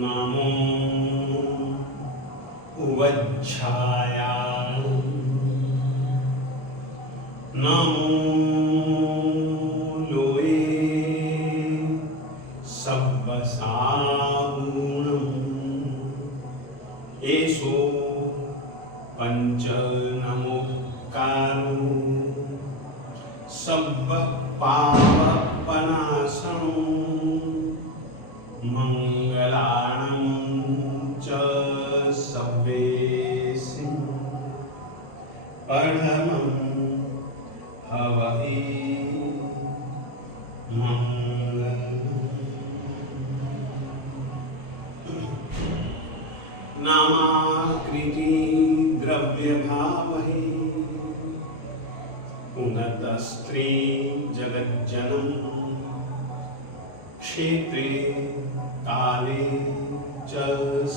नमो उवच्छायाय नमो लोये सब्बसागुणम् एषो पंचनमोक्कारो सब्बपापनाशनो मंगलानं च सब्बेसिं परमं हवहि नामाकृति द्रव्यभावहि उन्नतस्त्री जगज्जनम क्षेत्रे काले च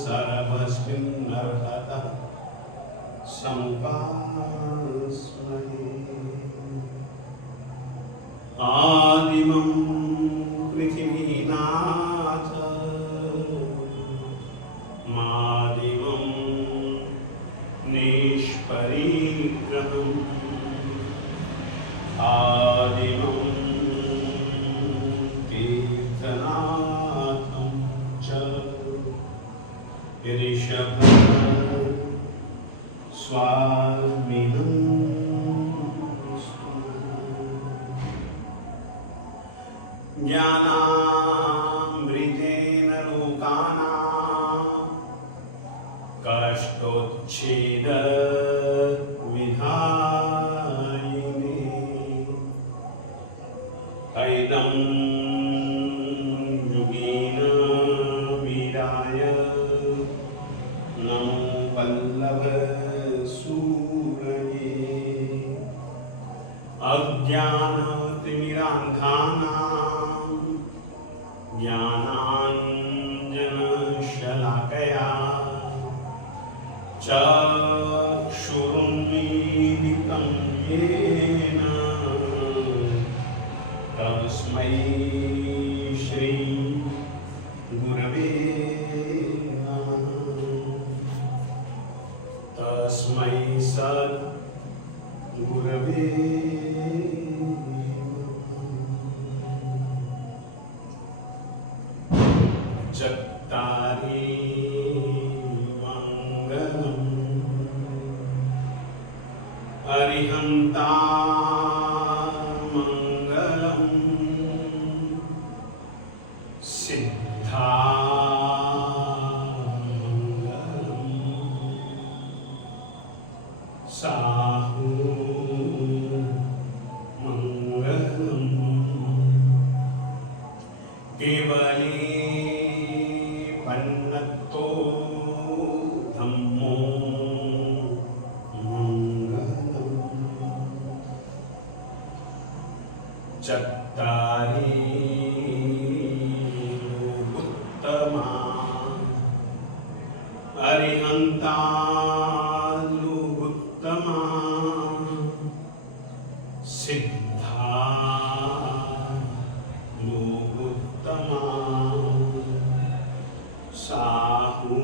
सर्वस्मिन्नर्हतः समुपास्महे आदिमं पृथिवीनाथ मादिमं निष्परिग्रहम् आदिमं तीर्थनाथं च ऋषभ स्वामिनं ज्ञानामृतेन लोकानां कष्टोच्छेद ऐदं युगेन वीराय नमो वल्लभ सूरये अज्ञानतिमिरान्धानां ज्ञानाञ्जनशलाकया चक्षुरुन्मीलितं येन तस्मै श्री गुरवे नमः तस्मै सद् गुरवे चत्तारि मंगलम् अरिहन्ता साहु मंगलम् केवली पन्नतो धम्मो मंगलम् चत्तारि उत्तमा अरिहन्ता सिद्धा लोकोत्तमा साहु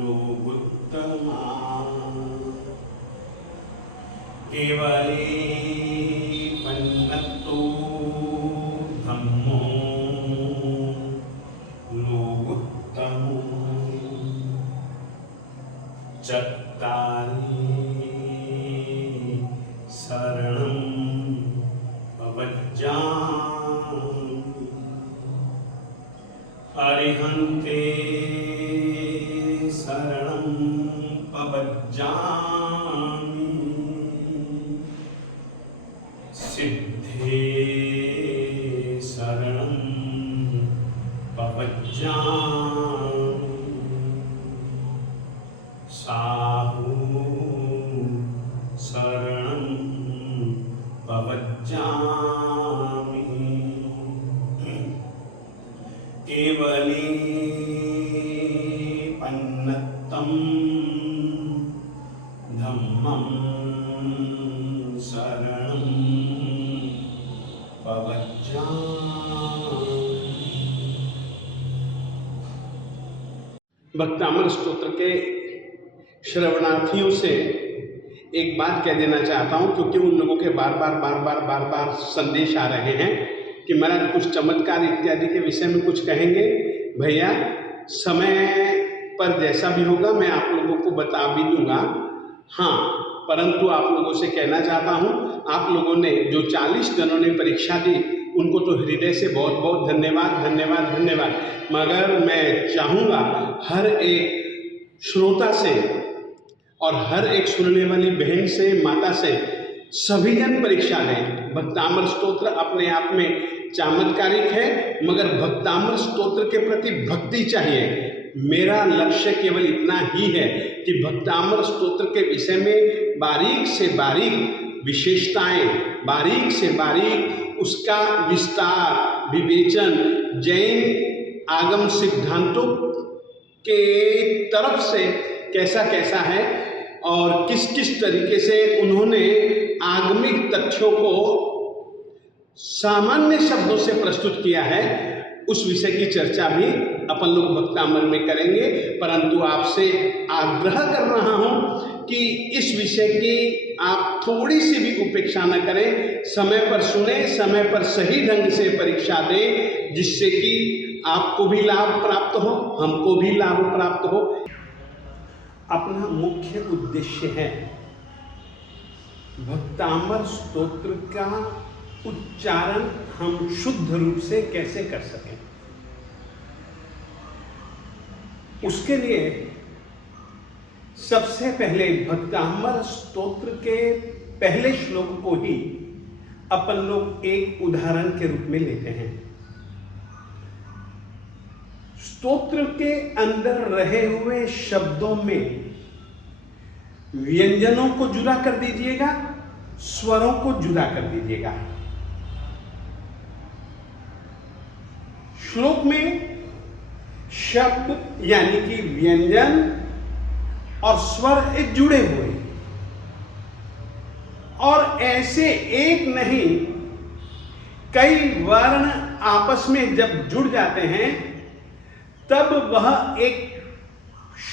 लोकोत्तमा केवली पन्नतो धम्मो लोकोत्तमो चत्तारि शरणं पवज्जामि अरिहन्ते शरणं पवज्जामि सिद्धे शरणं पवज्जामि साहु शरणं पवज्जामि केवली पन्नत्तं धम्मं शरणं पवज्जामि। भक्तामृत स्तोत्र के श्रवणार्थियों से एक बात कह देना चाहता हूं, क्योंकि उन लोगों के बार बार संदेश आ रहे हैं कि महाराज कुछ चमत्कार इत्यादि के विषय में कुछ कहेंगे। भैया समय पर जैसा भी होगा मैं आप लोगों को बता भी दूंगा। हाँ, परंतु आप लोगों से कहना चाहता हूं, आप लोगों ने जो 40 जनों ने परीक्षा दी उनको तो हृदय से बहुत बहुत धन्यवाद। मगर मैं चाहूँगा हर एक श्रोता से और हर एक सुनने वाली बहन से, माता से, सभी जन परीक्षा लें। भक्तामृत स्तोत्र अपने आप में चमत्कारिक है, मगर भक्तामृत स्तोत्र के प्रति भक्ति चाहिए। मेरा लक्ष्य केवल इतना ही है कि भक्तामृत स्तोत्र के विषय में बारीक से बारीक विशेषताएं, बारीक से बारीक उसका विस्तार, विवेचन, जैन आगम सिद्धांतों के तरफ से कैसा कैसा है और किस किस तरीके से उन्होंने आगमिक तथ्यों को सामान्य शब्दों से प्रस्तुत किया है, उस विषय की चर्चा भी अपन लोग भक्तामृत में करेंगे। परंतु आपसे आग्रह कर रहा हूं कि इस विषय की आप थोड़ी सी भी उपेक्षा न करें, समय पर सुने, समय पर सही ढंग से परीक्षा दें, जिससे कि आपको भी लाभ प्राप्त हो, हमको भी लाभ प्राप्त हो। अपना मुख्य उद्देश्य है भक्तामृत स्तोत्र का उच्चारण हम शुद्ध रूप से कैसे कर सकें। उसके लिए सबसे पहले भक्तामृत स्तोत्र के पहले श्लोक को ही अपन लोग एक उदाहरण के रूप में लेते हैं। स्तोत्र के अंदर रहे हुए शब्दों में व्यंजनों को जुदा कर दीजिएगा, स्वरों को जुदा कर दीजिएगा। श्लोक में शब्द यानी कि व्यंजन और स्वर एक जुड़े हुए, और ऐसे एक नहीं कई वर्ण आपस में जब जुड़ जाते हैं तब वह एक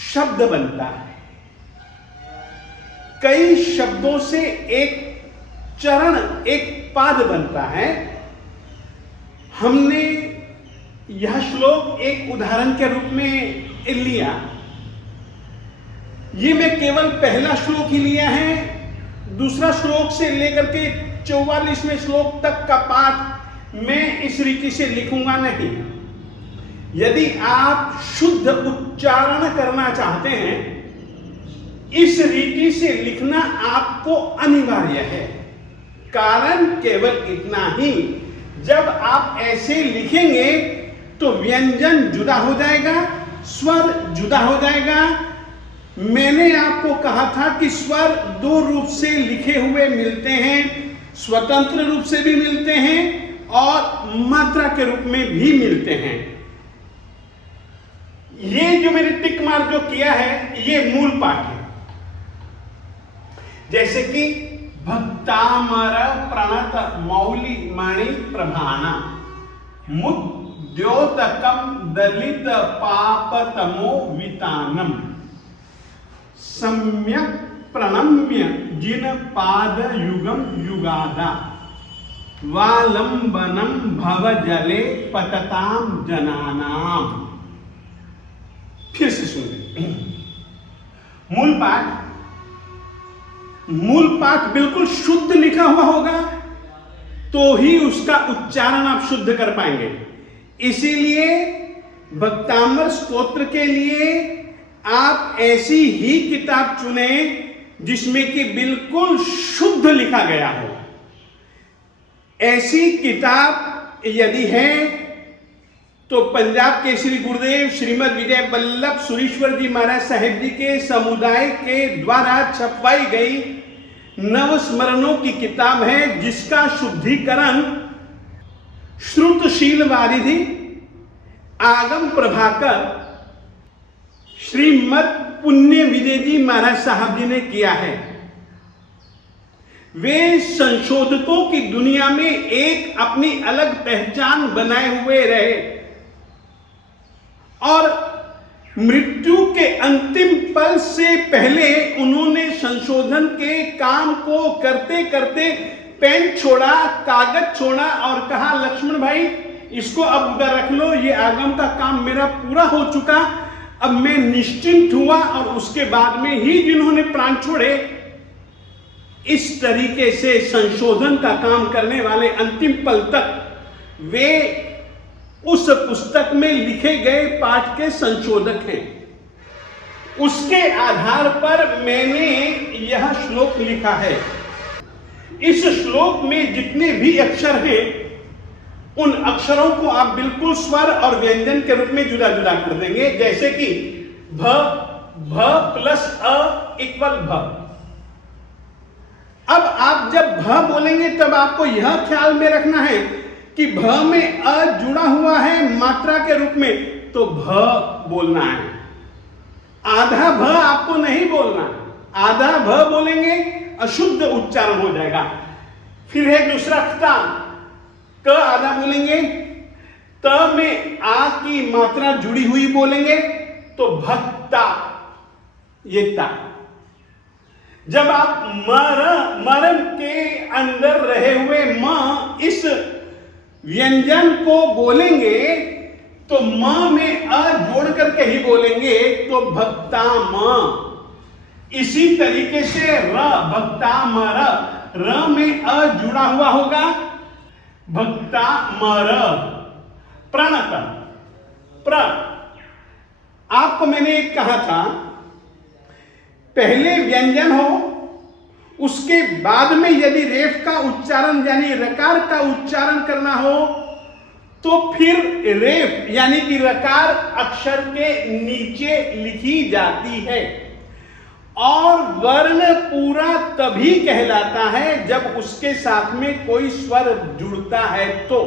शब्द बनता है। कई शब्दों से एक चरण, एक पाद बनता है। हमने यह श्लोक एक उदाहरण के रूप में लिया। ये मैं केवल पहला श्लोक ही लिया है, दूसरा श्लोक से लेकर के 44वें श्लोक तक का पाठ मैं इस रीति से लिखूंगा नहीं। यदि आप शुद्ध उच्चारण करना चाहते हैं, इस रीति से लिखना आपको अनिवार्य है। कारण केवल इतना ही, जब आप ऐसे लिखेंगे तो व्यंजन जुदा हो जाएगा, स्वर जुदा हो जाएगा। मैंने आपको कहा था कि स्वर दो रूप से लिखे हुए मिलते हैं, स्वतंत्र रूप से भी मिलते हैं और मात्रा के रूप में भी मिलते हैं। ये जो मैंने टिक मार्क जो किया है, ये मूल पाठ है। जैसे कि भक्तामर प्रणत मौलि मणि प्रभाना मुद्योतकम दलित पापतमो वितानम सम्यक प्रणम्य जिन पाद युगम युगादा वालंबनम भव जले पतताम जनानाम। फिर से सुनिए। मूल पाठ बिल्कुल शुद्ध लिखा हुआ होगा तो ही उसका उच्चारण आप शुद्ध कर पाएंगे। इसीलिए भक्तामृत स्तोत्र के लिए आप ऐसी ही किताब चुने जिसमें कि बिल्कुल शुद्ध लिखा गया हो। ऐसी किताब यदि है तो पंजाब के श्री गुरुदेव श्रीमद विजय वल्लभ सुरीश्वर जी महाराज साहेब जी के समुदाय के द्वारा छपवाई गई नवस्मरणों की किताब है, जिसका शुद्धिकरण श्रुतशील वारिधि आगम प्रभाकर श्रीमद पुण्य विजय जी महाराज साहब जी ने किया है। वे संशोधकों की दुनिया में एक अपनी अलग पहचान बनाए हुए रहे और मृत्यु के अंतिम पल से पहले उन्होंने संशोधन के काम को करते करते पेन छोड़ा, कागज छोड़ा और कहा, लक्ष्मण भाई इसको अब उधर रख लो, ये आगम का काम मेरा पूरा हो चुका, अब मैं निश्चिंत हुआ। और उसके बाद में ही जिन्होंने प्राण छोड़े, इस तरीके से संशोधन का काम करने वाले अंतिम पल तक वे उस पुस्तक में लिखे गए पाठ के संशोधक हैं। उसके आधार पर मैंने यह श्लोक लिखा है। इस श्लोक में जितने भी अक्षर हैं, उन अक्षरों को आप बिल्कुल स्वर और व्यंजन के रूप में जुदा जुदा कर देंगे। जैसे कि भ प्लस अ इक्वल भ। अब आप जब भ बोलेंगे तब आपको यह ख्याल में रखना है कि भ में अ जुड़ा हुआ है मात्रा के रूप में, तो भ बोलना है। आधा भ आपको नहीं बोलना। आधा भ बोलेंगे अशुद्ध उच्चारण हो जाएगा। फिर है दूसरा ता, क आधा बोलेंगे, त में आ की मात्रा जुड़ी हुई बोलेंगे तो भक्ता, ये ता। जब आप मर के अंदर रहे हुए म इस व्यंजन को बोलेंगे तो म में अ जोड़ करके ही बोलेंगे तो भक्ता म। इसी तरीके से र भक्ता मर, र में अ जुड़ा हुआ होगा, भक्ता मर। प्रणत प्र, आपको मैंने एक कहा था, पहले व्यंजन हो उसके बाद में यदि रेफ का उच्चारण यानी रकार का उच्चारण करना हो तो फिर रेफ यानी कि रकार अक्षर के नीचे लिखी जाती है और वर्ण पूरा तभी कहलाता है जब उसके साथ में कोई स्वर जुड़ता है। तो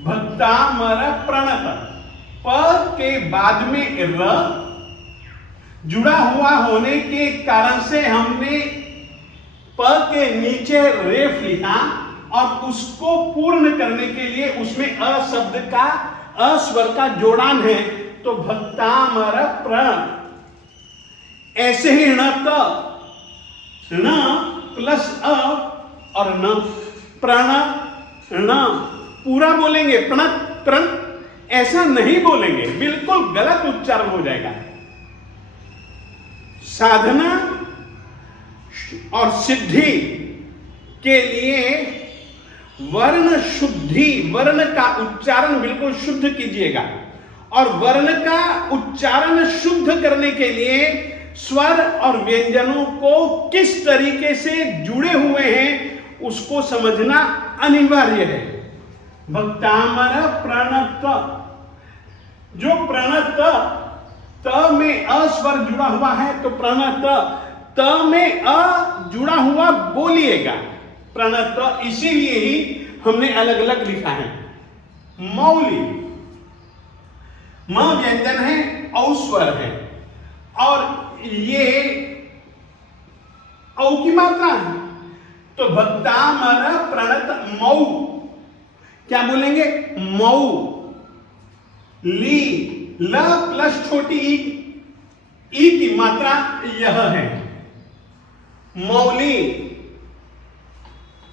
भक्ता मर प्रणत, प के बाद में र जुड़ा हुआ होने के कारण से हमने प के नीचे रेफ लिखा और उसको पूर्ण करने के लिए उसमें अ शब्द का, अ स्वर का जोड़ान है, तो भक्ता मर प्रण। ऐसे ही ण प्लस अ और न, प्रण न पूरा बोलेंगे, प्रणत प्रण ऐसा नहीं बोलेंगे, बिल्कुल गलत उच्चारण हो जाएगा। साधना और सिद्धि के लिए वर्ण शुद्धि, वर्ण का उच्चारण बिल्कुल शुद्ध कीजिएगा और वर्ण का उच्चारण शुद्ध करने के लिए स्वर और व्यंजनों को किस तरीके से जुड़े हुए हैं उसको समझना अनिवार्य है। भक्तामर प्रणत, जो प्रणत त में अ स्वर जुड़ा हुआ है तो प्रणत, त में अ जुड़ा हुआ बोलिएगा प्रणत, इसीलिए ही हमने अलग अलग लिखा है। मौली, म व्यंजन है, औ स्वर है और ये औ की मात्रा है, तो भक्तामर प्रणत मऊ, क्या बोलेंगे मऊ। ली, ल प्लस छोटी ई की मात्रा यह है मौली।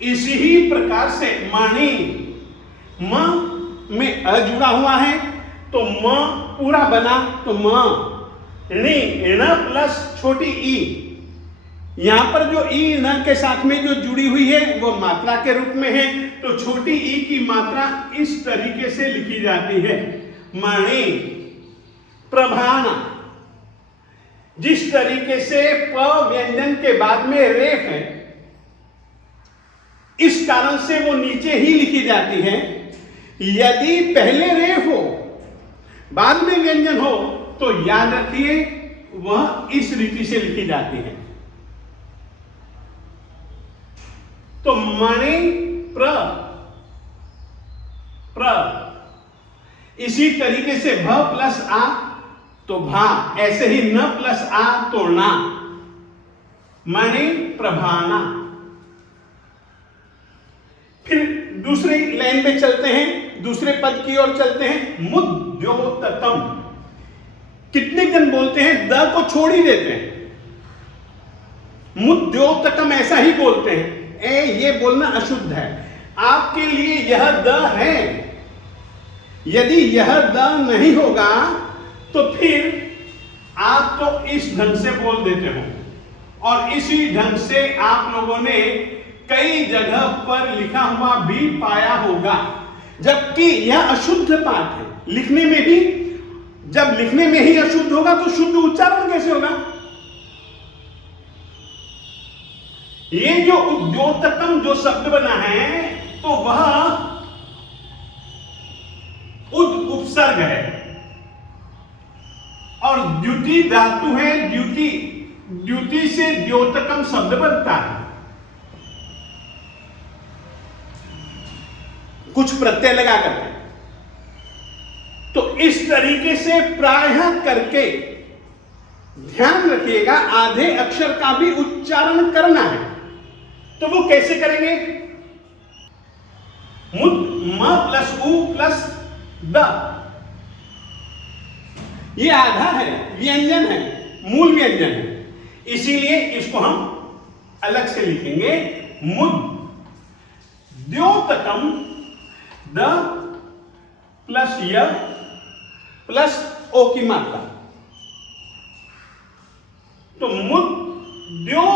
इसी ही प्रकार से माणी, म में अ जुड़ा हुआ है तो म पूरा बना तो म। णी, ण प्लस छोटी ई, यहां पर जो ई न के साथ में जो जुड़ी हुई है वो मात्रा के रूप में है, तो छोटी ई की मात्रा इस तरीके से लिखी जाती है मणि। प्रभाना, जिस तरीके से प व्यंजन के बाद में रेफ है इस कारण से वो नीचे ही लिखी जाती है। यदि पहले रेफ हो बाद में व्यंजन हो तो याद रखिए वह इस रीति से लिखी जाती है। तो मणि प्र, इसी तरीके से भ प्लस आ तो भा, ऐसे ही न प्लस आ तो ना, मणि प्रभाना। फिर दूसरी लाइन पे चलते हैं, दूसरे पद की ओर चलते हैं। मुद्योतकम, कितने जन बोलते हैं द को छोड़ ही देते हैं, मुद्योतकम ऐसा ही बोलते हैं। ये बोलना अशुद्ध है। आपके लिए यह द है। यदि यह द नहीं होगा तो फिर आप तो इस ढंग से बोल देते हो, और इसी ढंग से आप लोगों ने कई जगह पर लिखा हुआ भी पाया होगा, जबकि यह अशुद्ध पाठ है। लिखने में भी, जब लिखने में ही अशुद्ध होगा तो शुद्ध उच्चारण कैसे होगा? ये जो उद्योतकम जो शब्द बना है तो वह उपसर्ग है और द्युति धातु है। द्युति से द्योतकम शब्द बनता है। कुछ प्रत्यय लगा करके, तो इस तरीके से प्रायः करके ध्यान रखिएगा, आधे अक्षर का भी उच्चारण करना है। तो वो कैसे करेंगे? मुद म प्लस उ प्लस द, ये आधा है, व्यंजन है, मूल व्यंजन है, इसीलिए इसको हम अलग से लिखेंगे। मुद द्योतकम द प्लस य प्लस ओ की मात्रा। तो मुद्यो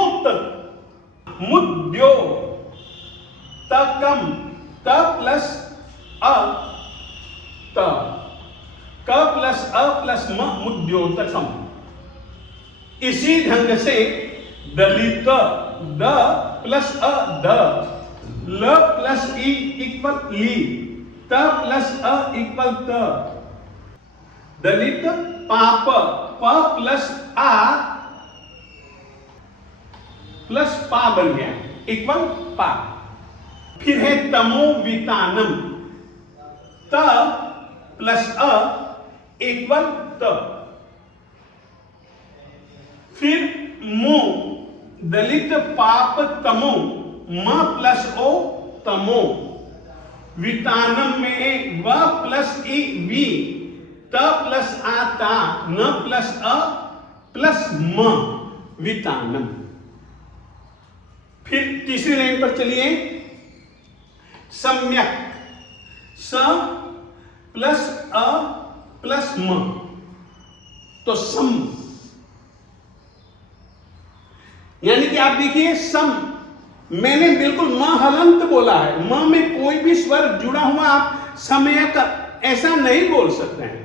तकम, त प्लस अ त, क प्लस अ प्लस म, मुद्योतकम। इसी ढंग से दलित, द प्लस अ द, ल प्लस ई इक्वल ली, त प्लस अ इक्वल त, दलित पाप, प प्लस आ प्लस पा बन गया, इक्वल पा। फिर है तमोवितानम, त प्लस अ इक्वल त। फिर मो, दलित पाप तमो, म प्लस ओ तमो। वितानम में व प्लस ई वी, त प्लस आ ता, न प्लस अ प्लस म, वितानम। फिर तीसरी लाइन पर चलिए। सम्यक, स प्लस अ प्लस म, तो सम, यानी कि आप देखिए सम, मैंने बिल्कुल म हलंत बोला है, म में कोई भी स्वर जुड़ा हुआ आप सम्यक ऐसा नहीं बोल सकते हैं।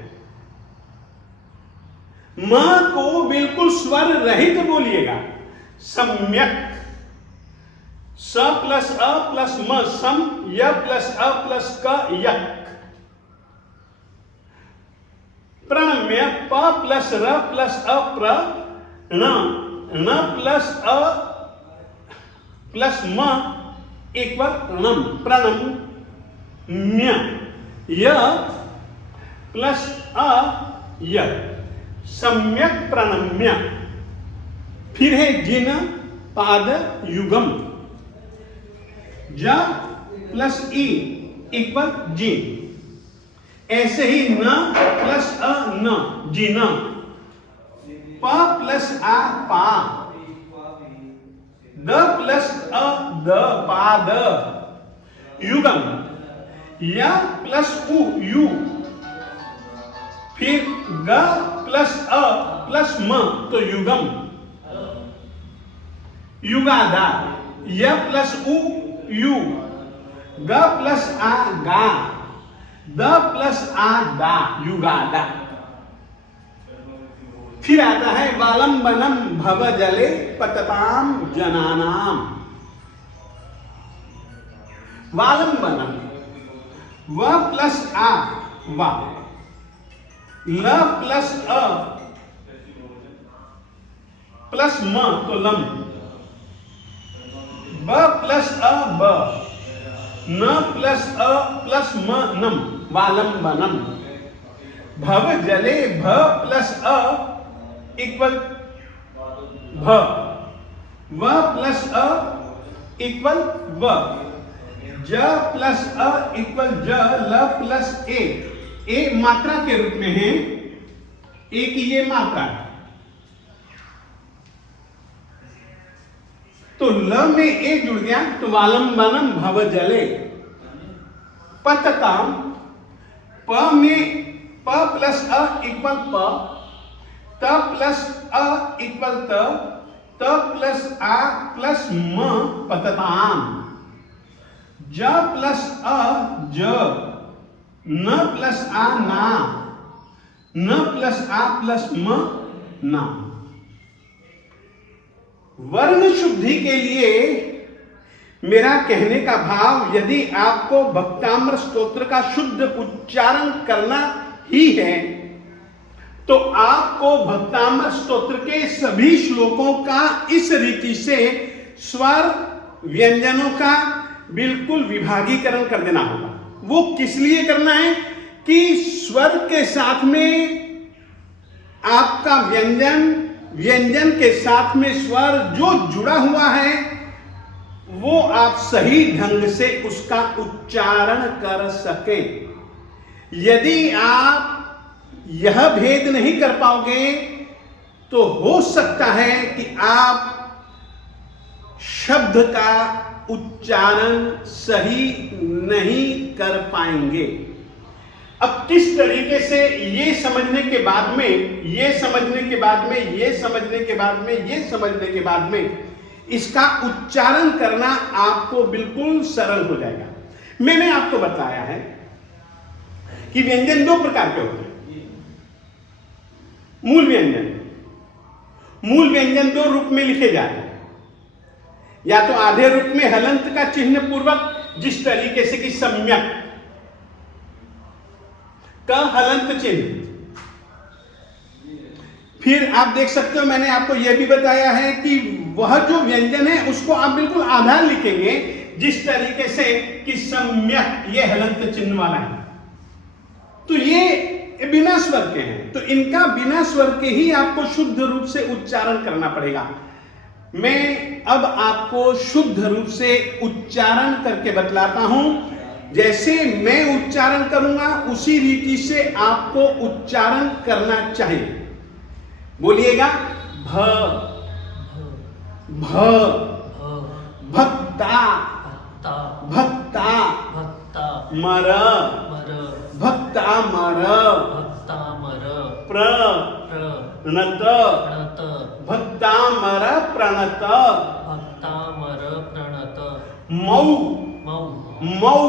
म को बिल्कुल स्वर रहित बोलिएगा, सम्यक। स प्लस अ प्लस म, सम, य प्लस अ प्लस क, यक। प्रणम्य, प प्लस र प्लस अ प्र, न प्लस अ प्लस म इक्वल प्रणम, प्रणम्य। य प्लस अ य, सम्यक प्रणम्य। फिर है जिन पाद युगम, ज प्लस ई इक्वल जी। ऐसे ही न प्लस अ न, जिन। प प्लस आ पा, द प्लस अ द, पाद। युगम, य प्लस उ यू। फिर ग प्लस अ प्लस म, तो युगम। युगादा, य प्लस उ यू, ग प्लस आ गा, द प्लस आ दा, युगादा। फिर आता है वालंबनम भव जले पतताम जनानाम। वालंबनम, व प्लस आ वा, ल प्लस अ प्लस म, तो लम। ब प्लस अ ब, न प्लस अ प्लस म, नम, वालंबनम। भव जले, भ प्लस अ इक्वल भ, व प्लस अ इक्वल व। ज प्लस अ इक्वल ज ल प्लस ए मात्रा के रूप में है, ए की ये मात्रा। तो ल में ए जुड़ गया तो वालंबनम भव जले। पतताम, प में प प्लस अ इक्वल प, त प्लस अ इक्वल त प्लस आ प्लस म पतताम। ज प्लस अ ज, न प्लस आ ना, न प्लस आ प्लस म ना। वर्ण शुद्धि के लिए मेरा कहने का भाव, यदि आपको भक्ताम्र स्तोत्र का शुद्ध उच्चारण करना ही है तो आपको भक्ताम्र स्तोत्र के सभी श्लोकों का इस रीति से स्वर व्यंजनों का बिल्कुल विभागीकरण कर देना होगा। वो किस लिए करना है कि स्वर के साथ में आपका व्यंजन, व्यंजन के साथ में स्वर जो जुड़ा हुआ है वो आप सही ढंग से उसका उच्चारण कर सके। यदि आप यह भेद नहीं कर पाओगे तो हो सकता है कि आप शब्द का उच्चारण सही नहीं कर पाएंगे। अब किस तरीके से ये समझने के बाद में, ये समझने के बाद में, ये समझने के बाद में, ये समझने के बाद में इसका उच्चारण करना आपको बिल्कुल सरल हो जाएगा। मैंने आपको बताया है कि व्यंजन दो प्रकार के होते हैं। मूल व्यंजन, मूल व्यंजन दो रूप में लिखे जाते हैं, या तो आधे रूप में हलंत का चिन्ह पूर्वक, जिस तरीके से कि सम्यक का हलंत चिन्ह। फिर आप देख सकते हो, मैंने आपको यह भी बताया है कि वह जो व्यंजन है उसको आप बिल्कुल आधार लिखेंगे, जिस तरीके से कि सम्यक, ये हलंत चिन्ह वाला है। तो ये बिना स्वर के हैं, तो इनका बिना स्वर के ही आपको शुद्ध रूप से उच्चारण करना पड़ेगा। मैं अब आपको शुद्ध रूप से उच्चारण करके बतलाता हूं। जैसे मैं उच्चारण करूंगा उसी रीति से आपको उच्चारण करना चाहिए। बोलिएगा, भ भ भक्ता भक्ता मर भक्ता मर प्रणत भक्तामर प्रणत मौ मौ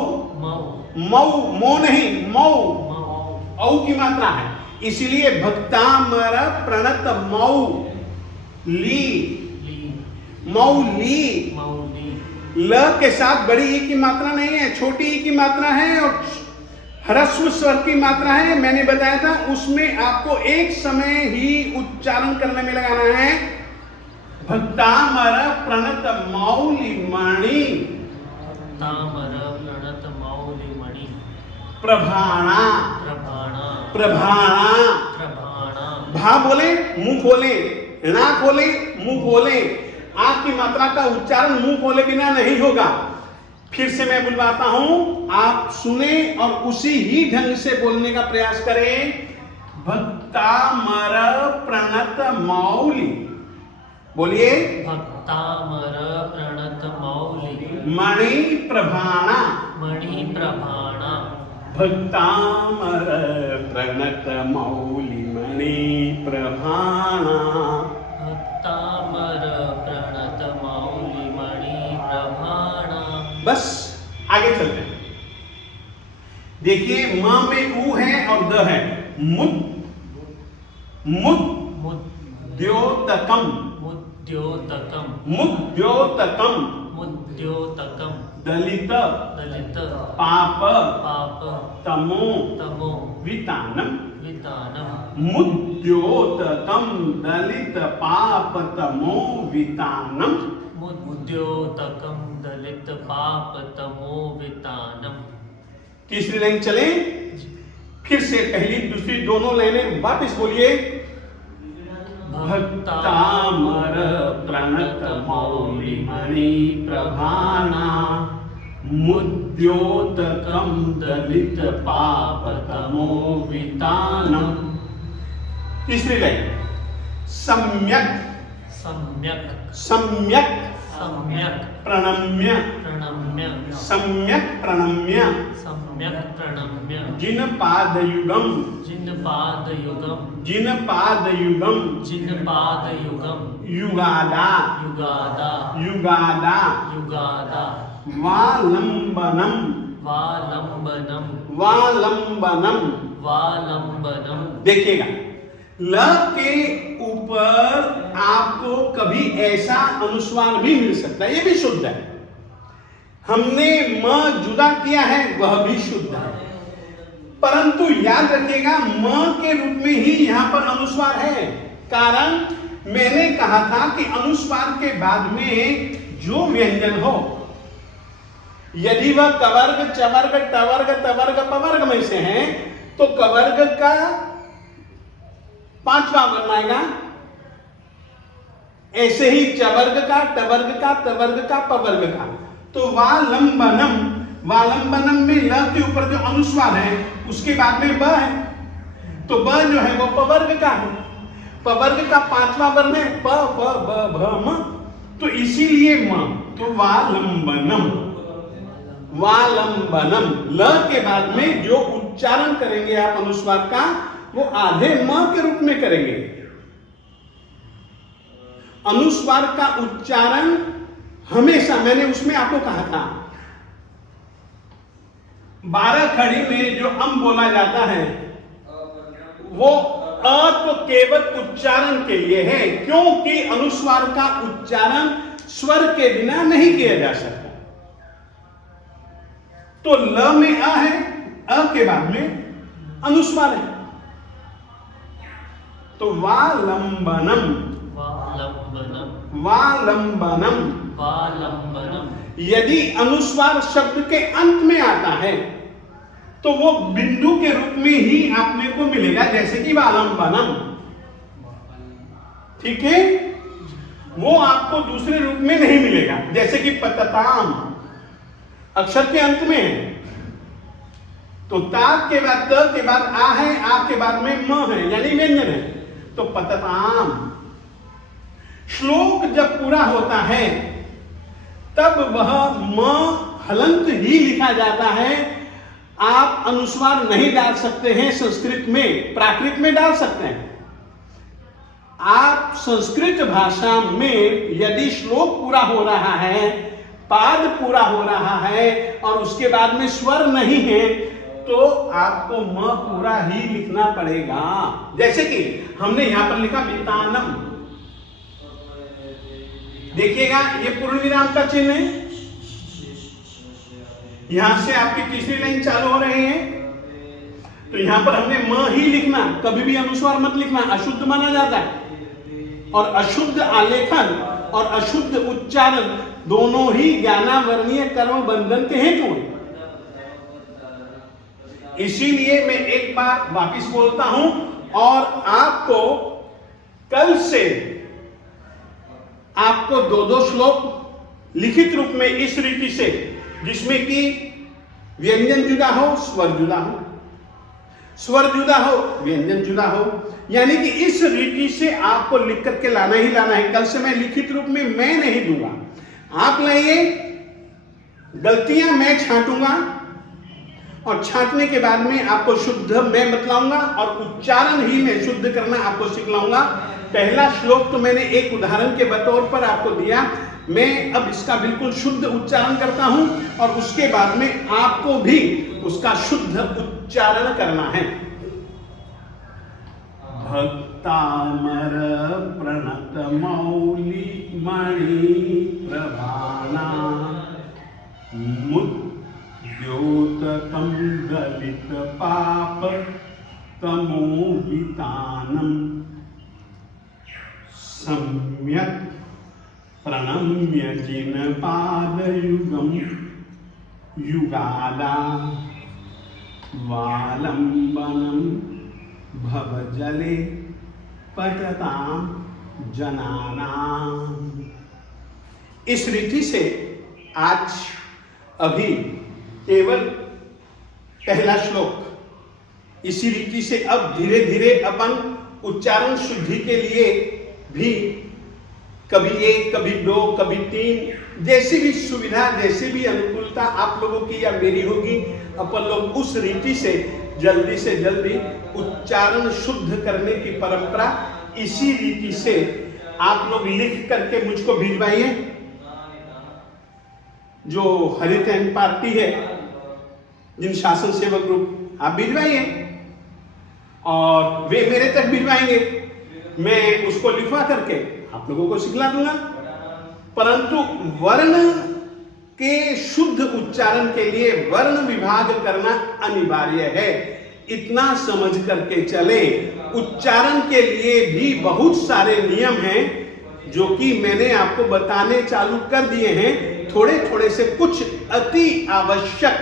मौ मौ नहीं मौ, औ की मात्रा है, इसलिए भक्तामर प्रणत मौ ली, मौली। ल के साथ बड़ी ई की मात्रा नहीं है, छोटी ई की मात्रा है और ह्रस्व स्वर की मात्रा है। मैंने बताया था उसमें आपको एक समय ही उच्चारण करने में लगाना है। भक्तामर प्रणत मौली मणि, प्रभाणा प्रभाणा। भा बोले मुंह खोले, ना खोले मुंह खोले। आंख की मात्रा का उच्चारण मुंह खोले बिना नहीं होगा। फिर से मैं बुलवाता हूं, आप सुने और उसी ही ढंग से बोलने का प्रयास करें। भक्तामर प्रणत मौली, बोलिए। भक्तामर प्रणत मौली मणि प्रभाणा, मणि प्रभाणा। भक्तामर प्रणत मौली मणि प्रभाणा। भक्तामर प्रणत मौली मणि प्रभाणा। बस आगे चलते हैं। देखिए, म में ऊ है और द है। मुद मुद्योतकम, मुद्योतकम मुद्योतकम, मुद्योतकम। दलित दलित पाप पाप तमो तमो वितानम। वितानम। मुद्योतकम दलित पाप तमो वितानम। मुद्योतकम दलित पाप तमो वितानम। तीसरी लाइन चले, फिर से पहली दूसरी दोनों लाइनें वापस बोलिए। भक्तामर प्रणत मौली मणि प्रभाणा। मुद्योतकं दलित पाप तमोवितानम। तीसरी लाइन, सम्यक सम्यक सम्यक सम्यक प्रणम्य प्रणम्य सम्यक प्रणम्य सम्यक प्रणम्य जिन पादयुगम जिन पादयुगम जिन पादयुगम जिन पादयुगम युगादा युगादा युगादा युगादा वालंबनम वालंबनम वालंबनम। वालंबनम। देखिएगा, ल के ऊपर आपको कभी ऐसा अनुस्वार भी मिल सकता है, ये भी शुद्ध है। हमने म जुदा किया है, वह भी शुद्ध है, परंतु याद रखिएगा म के रूप में ही यहां पर अनुस्वार है। कारण मैंने कहा था कि अनुस्वार के बाद में जो व्यंजन हो, यदि वह कवर्ग चवर्ग टवर्ग तवर्ग पवर्ग में से है, तो कवर्ग का 5वां वर्ण आएगा, ऐसे ही चवर्ग का टवर्ग का तवर्ग का पवर्ग का। तो वालंबनम, वालंबनम में ल के ऊपर जो अनुस्वार है उसके बाद में ब है, तो ब जो है वो पवर्ग का है। पवर्ग का 5वां वर्ण है प प ब भ म, तो इसीलिए म। तो वालंबनम, वालंबनम, ल के बाद में जो उच्चारण करेंगे आप अनुस्वार का, वो आधे म के रूप में करेंगे। अनुस्वार का उच्चारण हमेशा, मैंने उसमें आपको कहा था, 12 खड़ी में जो अम बोला जाता है वो अ तो केवल उच्चारण के लिए है, क्योंकि अनुस्वार का उच्चारण स्वर के बिना नहीं किया जा सकता। तो ल में अ है, अ के बाद में अनुस्वार है, तो वालंबनम वालंबनम वालंबनम। वालंबनम। यदि अनुस्वार शब्द के अंत में आता है तो वो बिंदु के रूप में ही आपने को मिलेगा, जैसे कि वालंबनम, ठीक है। वो आपको दूसरे रूप में नहीं मिलेगा, जैसे कि पतताम अक्षर के अंत में है, तो ता के बाद त के बाद आ है, आ के बाद में म है, यानी व्यंजन है, तो पतताम। श्लोक जब पूरा होता है तब वह म हलंत ही लिखा जाता है। आप अनुस्वार नहीं डाल सकते हैं संस्कृत में, प्राकृत में डाल सकते हैं। आप संस्कृत भाषा में यदि श्लोक पूरा हो रहा है, पाद पूरा हो रहा है और उसके बाद में स्वर नहीं है, तो आपको म पूरा ही लिखना पड़ेगा। जैसे कि हमने यहां पर लिखा वितानम, देखिएगा ये पूर्ण विराम का चिन्ह है, यहां से आपकी तीसरी लाइन चालू हो रही है, तो यहां पर हमने म ही लिखना, कभी भी अनुस्वार मत लिखना, अशुद्ध माना जाता है। और अशुद्ध आलेखन और अशुद्ध उच्चारण दोनों ही ज्ञानावरणीय कर्म बंधन के हेतु हैं। इसीलिए मैं एक बार वापिस बोलता हूं और आपको कल से आपको 2-2 श्लोक लिखित रूप में इस रीति से, जिसमें कि व्यंजन जुदा हो, स्वर जुदा हो, स्वर जुदा हो, व्यंजन जुदा हो, यानी कि इस रीति से आपको लिख करके लाना ही लाना है। कल से मैं लिखित रूप में मैं नहीं दूंगा, आप लाइए, गलतियां मैं छांटूंगा और छांटने के बाद में आपको शुद्ध मैं बतलाऊंगा और उच्चारण ही मैं शुद्ध करना आपको सिखलाऊंगा। पहला श्लोक तो मैंने एक उदाहरण के बतौर पर आपको दिया, मैं अब इसका बिल्कुल शुद्ध उच्चारण करता हूं और उसके बाद में आपको भी उसका शुद्ध उच्चारण करना है। भक्तामर प्रणत मौली मणि प्रभाना मुद्योतकं गलित पाप तमोवितानम सम्यक प्रणम्य जिन पादयुगम युगादा वालंबनम भवजले पतताम जनानाम। इस रीति से आज अभी केवल पहला श्लोक, इसी रीति से अब धीरे धीरे अपन उच्चारण शुद्धि के लिए भी कभी 1, कभी 2, कभी 3, जैसी भी सुविधा, जैसी भी अनुकूलता आप लोगों की या मेरी होगी, अपन लोग उस रीति से जल्दी उच्चारण शुद्ध करने की परंपरा इसी रीति से आप लोग लिख करके मुझको भिजवाइए। जो हरित एंड पार्टी है, जिन शासन सेवक ग्रुप, आप भिजवाइए और वे मेरे तक भिजवाएंगे, मैं उसको लिखवा करके आप लोगों को सिखला दूंगा। परंतु वर्ण के शुद्ध उच्चारण के लिए वर्ण विभाग करना अनिवार्य है, इतना समझ करके चले। उच्चारण के लिए भी बहुत सारे नियम हैं जो कि मैंने आपको बताने चालू कर दिए हैं। थोड़े थोड़े से कुछ अत्यावश्यक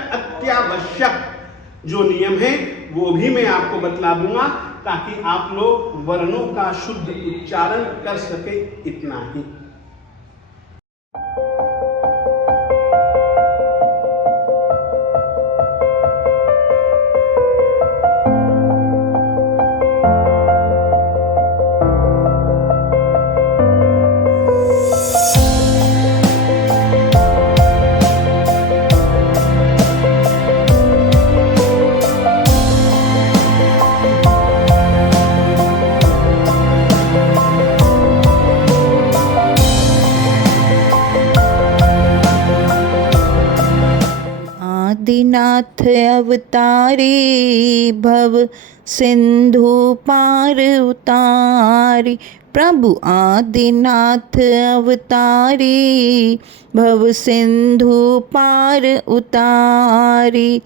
जो नियम हैं वो भी मैं आपको बतला दूंगा, ताकि आप लोग वर्णों का शुद्ध उच्चारण कर सके, इतना ही। आदिनाथ अवतारी भव सिंधु पार उतारी। प्रभु आदिनाथ अवतारी भव सिंधु पार उतारी।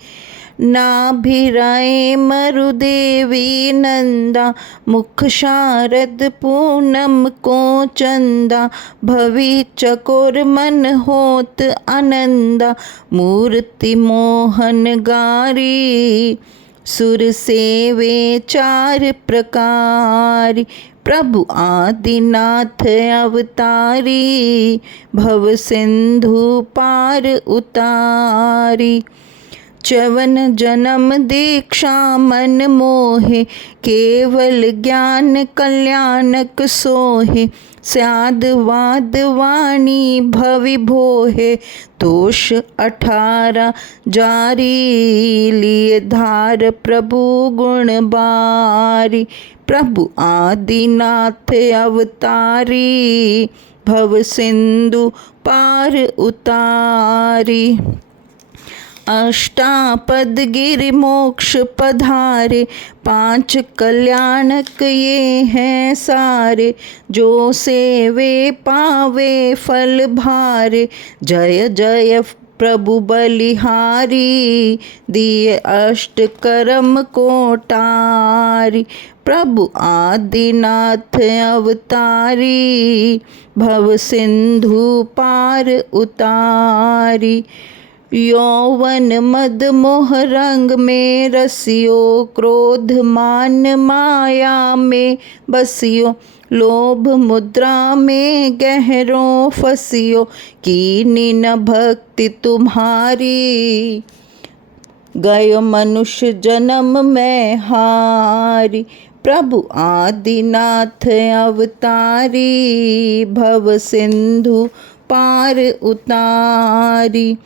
नाभिराए मरुदेवी नंदा मुख शारद पूनम को चंदा। भवि चकोर मन होत आनंदा मूर्ति मोहन गारी। सुर सेवे चार प्रकारी। प्रभु आदिनाथ अवतारी भव सिंधु पार उतारी। 54 जन्म दीक्षा मन मोहे केवल ज्ञान कल्याणक सोहे। स्याद वाद वाणी भवि भोहे तोष 18 जारी। लिए धार प्रभु गुण बारी। प्रभु आदिनाथ अवतारी भव सिंधु पार उतारी। अष्टापद गिरि मोक्ष पधारे 5 कल्याणक ये हैं सारे। जो सेवे पावे फल भारे। जय जय प्रभु बलिहारी दिए अष्ट कर्म कोटारी। प्रभु आदिनाथ अवतारी भव सिंधु पार उतारी। यौवन मद मोह रंग में रसियो क्रोध मान माया में बसियो। लोभ मुद्रा में गहरों फसियो कीनी न भक्ति तुम्हारी। गयो मनुष्य जन्म में हारी। प्रभु आदिनाथ अवतारी भव सिंधु पार उतारी।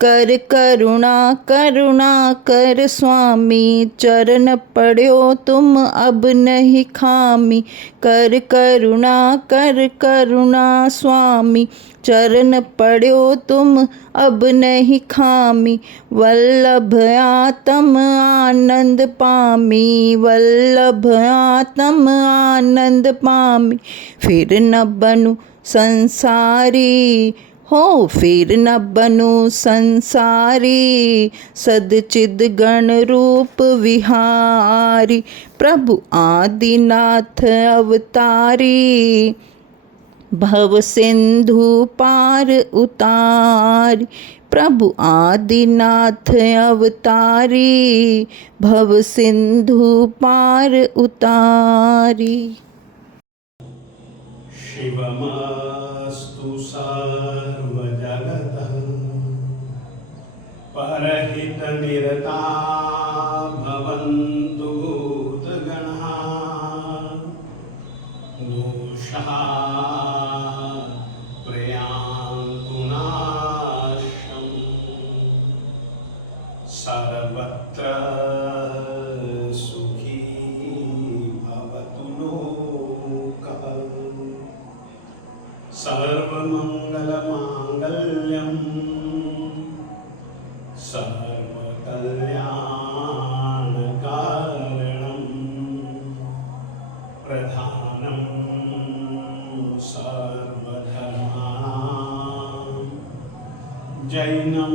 कर करुणा करुणा कर स्वामी चरण पड़ो तुम अब नहीं खामी। कर करुणा स्वामी चरण पड़ो तुम अब नहीं खामी। वल्लभ आत्म आनंद पामी। वल्लभ आत्म आनंद पामी। फिर न बनूं संसारी हो फिर न बनो संसारी। सदचिद गण रूप विहारी। प्रभु आदिनाथ अवतारी भव सिंधु पार उतारी। प्रभु आदिनाथ अवतारी भव सिंधु पार उतारी। शिवमस्तु सर्वजगतः परहितनिरता भवन्तु भूतगणाः दोषाः प्रयान्तु नाशम् सर्वत्र सुखी भवतु लोकः सर्वमङ्गलमाङ्गल्यम् सर्वकल्याणकारणम् प्रधानं सर्वधर्माणां जैनं